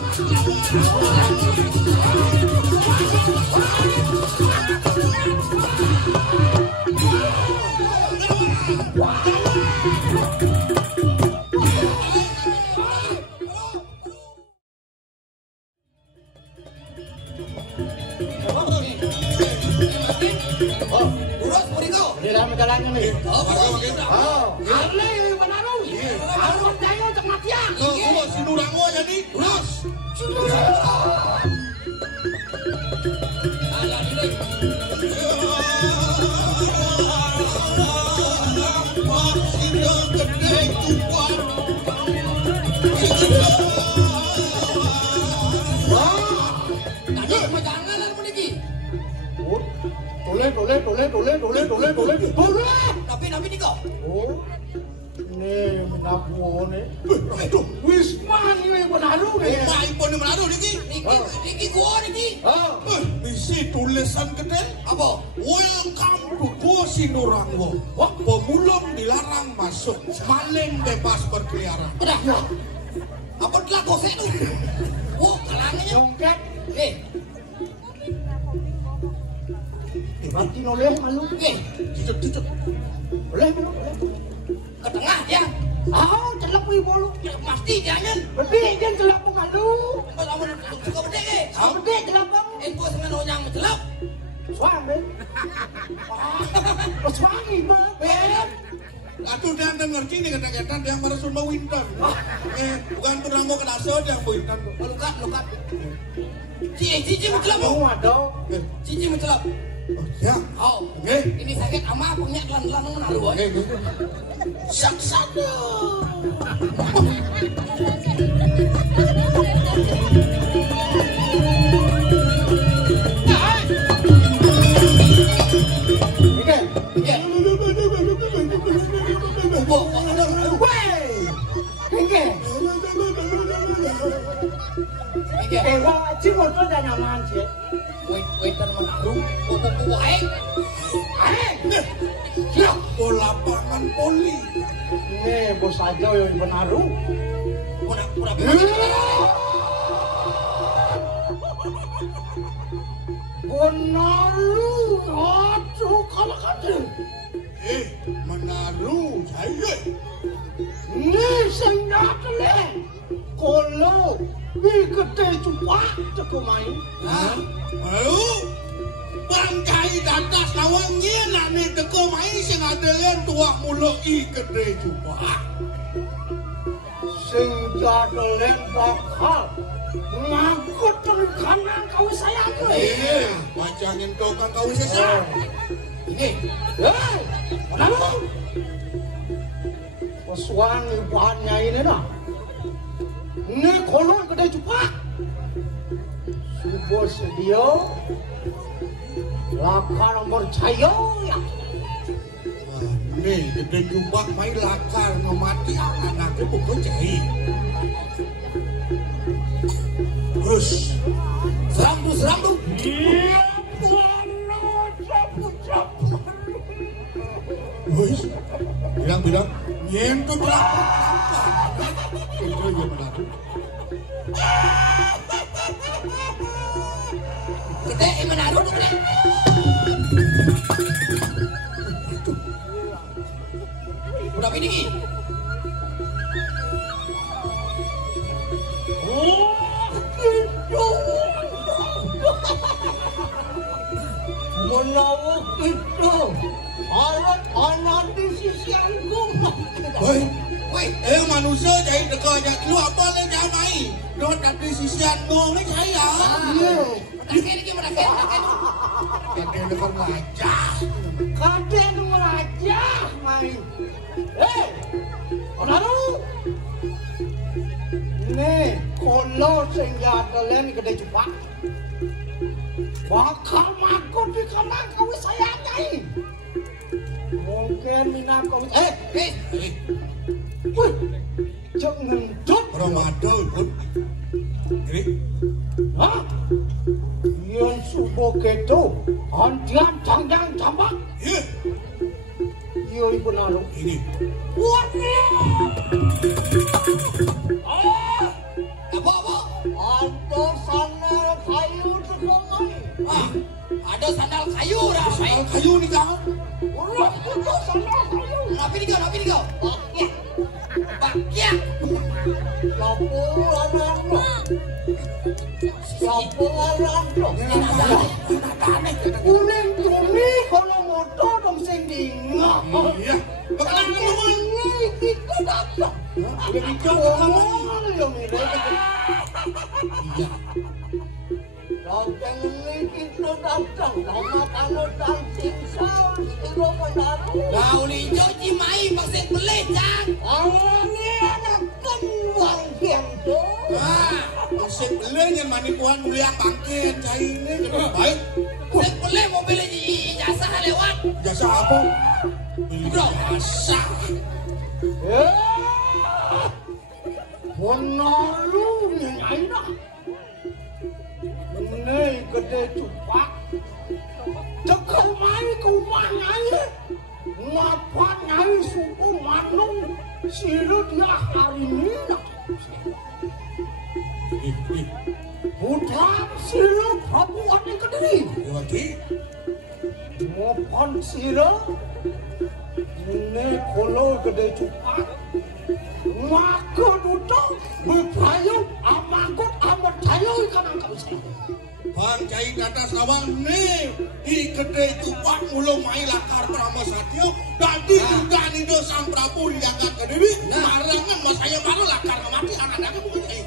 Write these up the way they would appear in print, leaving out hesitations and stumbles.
Apa? Ada sandal kayu sekomai. Ah, ada sandal kayu dah. Sandal kayu nih kau. Ulah itu sandal kayu. Napi ni kau? Bakyak. Bakyak. Siapa anak lo? Siapa anak lo? Kuning tuni kalau motor dong sending. Iya. Bakalan Ini kita datang. Udah nikah orang yang ini. Datang ini kita datang. Nama kalau dancing sound itu menaruh. Kau ni cuci mai pasal belit jang. Ini anak kembang itu. Ah, masih beli yang manipuan mulia bangkit cai ini baik. Pasal belit mobil ijazah lewat. Jasa apa? Bro, Jasa. Penalu nyai dah. Ini gede cupak. Cekal mai ke rumah nyai. Ngapa nyai suku manung siru dia hari ini dah. Putra siru Prabu Adi Kediri. Lagi. Ngopan siru. Ini kalau gede cupak. Maka duduk berpayung amakut amat cayo ikan angkau saya. Bang cai kata sawang nih di gede tupak mulu mai lakar Brahma Satyo dadi juga nih do Sang Prabu diangkat ke diri marangan mas saya baru lakar mati anak-anaknya bukan cai.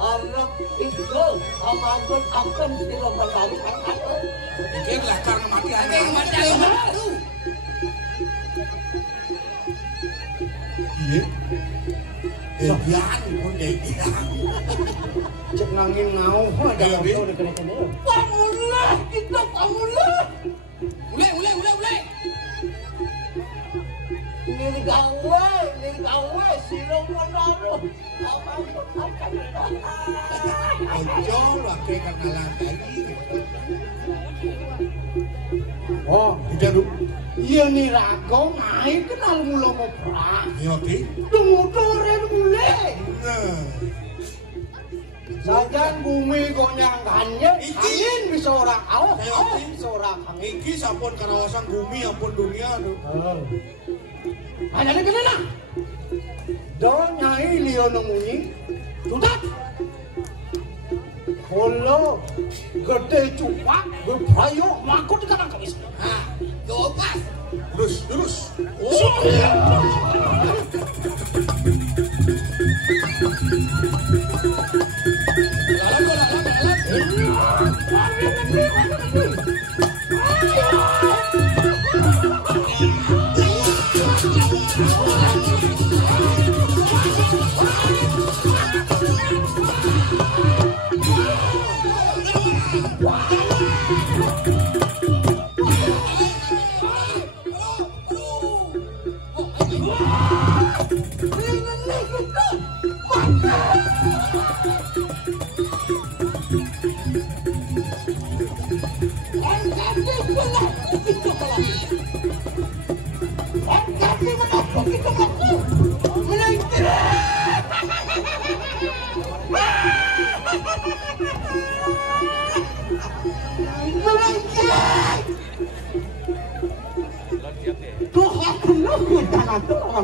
Anak itu amakut akan sila berkali Mungkin lakar mati ada yang anak. macam baru. Iya. Biar pun deh. Cek nangin ngau ada ngau dekat dia. Bangunlah kita bangunlah. Ule. Ini gawe sila menaruh. Amakut akan Ojo laki kenalan lagi. Oh, Tidak dulu. iya nih rago main kenal mula mau perang. Iya oke. Tunggu-tunggu mulai. Nah. Sajan bumi gonyangannya, angin bisa orang awas bisa orang angin. Iki sampun karawasan bumi ampun dunia aduh. Ada ni kena nak. Do nyai Leo nemunyi, tutat. Kalau gede cupak berpayung makut kan angkat bisa. Ah, kau pas. Terus.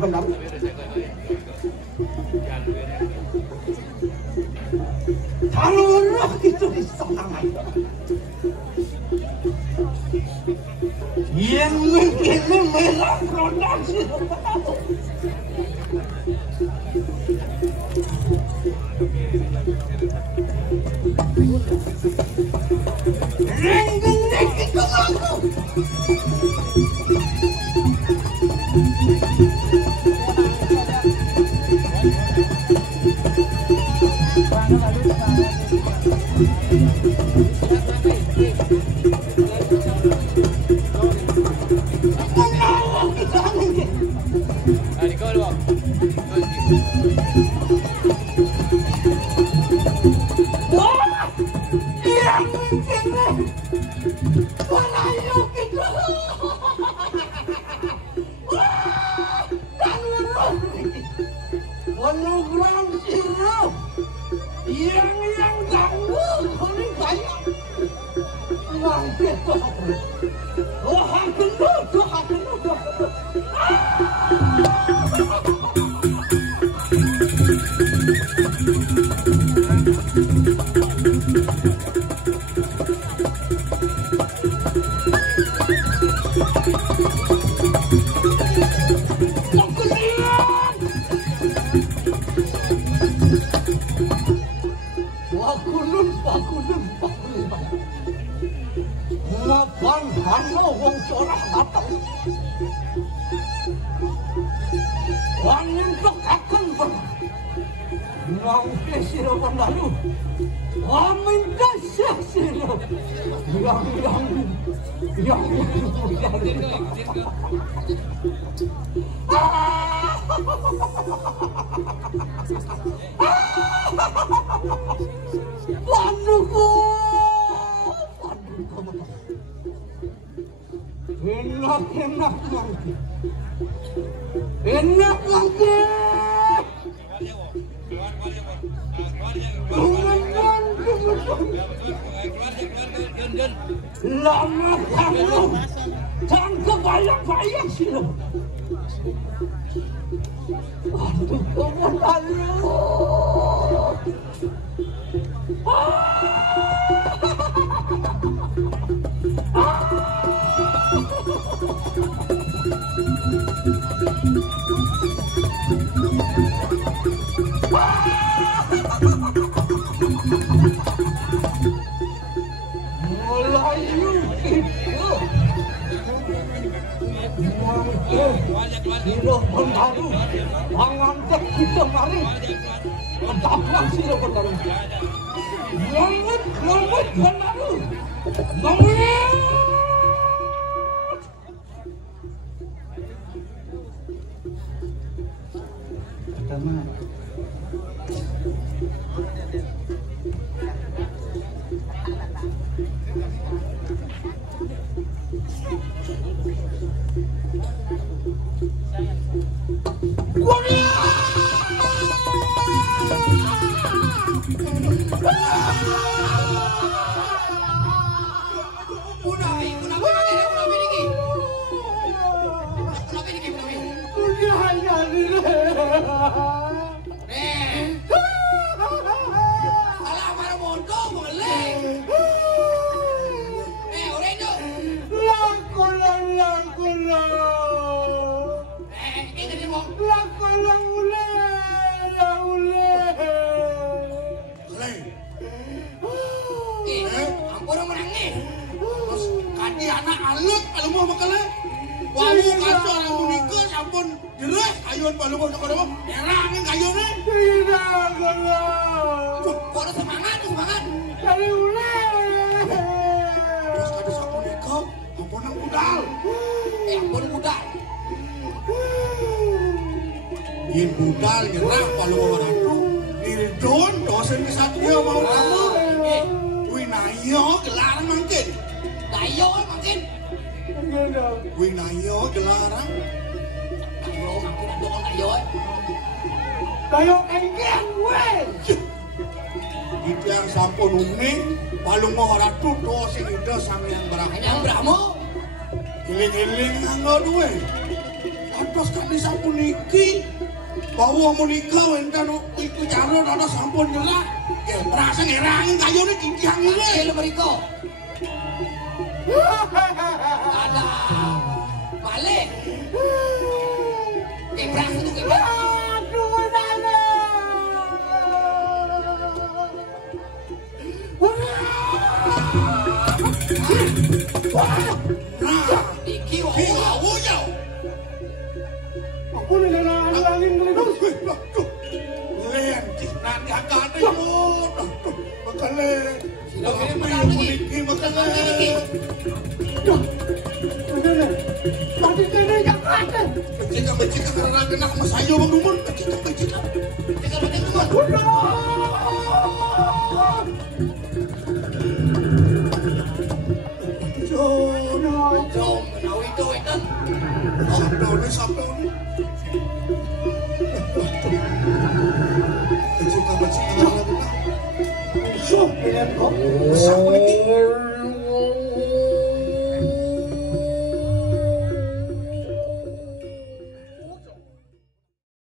Benar. Kalau roh itu disenangai. Yang mungkin merah produksi. Renggenek itu aku. Mapan hano wong corah datang. Wangin tekakan ber. Nangke siro pendalu. Amin dasar siro. Yang Paduku. Enak lagi. Lama kamu jangan kebanyak-banyak sih lo. Aduh, kamu Siro Bendaru, pangantek kita mari, mendapat Siro Bendaru. Lamut Bendaru, lamut. Pertama. Yin budal nyerah palu orang itu Nirdon dosen kesatria mau kamu Winayo gelarang mungkin Dayo mungkin Winayo gelarang Dayo mungkin doang Dayo Dayo enggang weh Itu yang sampun uning palung mau ratu dosen itu sama yang berapa yang beramo giling-giling nganggo duwe atas kami sampun iki bahwa mau nikah enten itu cara ada sampun nyerah ya perasa ngerangin kayunya kincang ini lo beriko ada balik kebras itu kebras iki wawo jauh aku nih angin meledos len nanti agak ada yuk makanya ini makanya tadi kena yang ada kecil karena kena mas ayo bang Dumon kecil jom menawi itu kan sabdo ni kecil karena kena so, ini kok